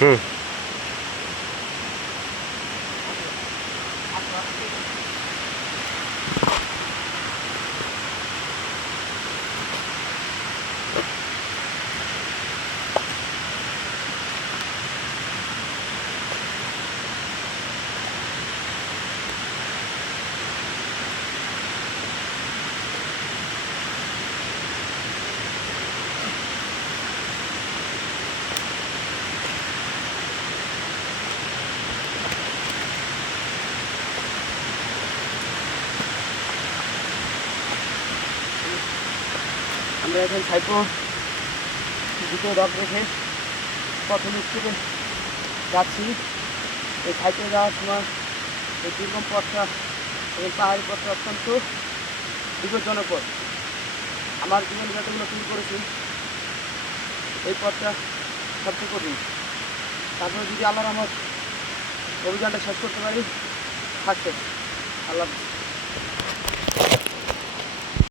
হুম। আমরা এখন সাইকো দুটো রড রেখে প্রথম স্টেপে যাচ্ছি। এই সাইকেলে যাওয়ার সময় এই দুর্গম পথটা এবং পাহাড়ি পথটা অত্যন্ত বিপজ্জনক পথ। আমার জীবনে যতগুলো ফিল করেছি এই পথটা সবচেয়ে কঠিন। তারপরে যদি আল্লাহর রহমত অভিযানটা শেষ করতে পারি থাকছে আল্লাহ।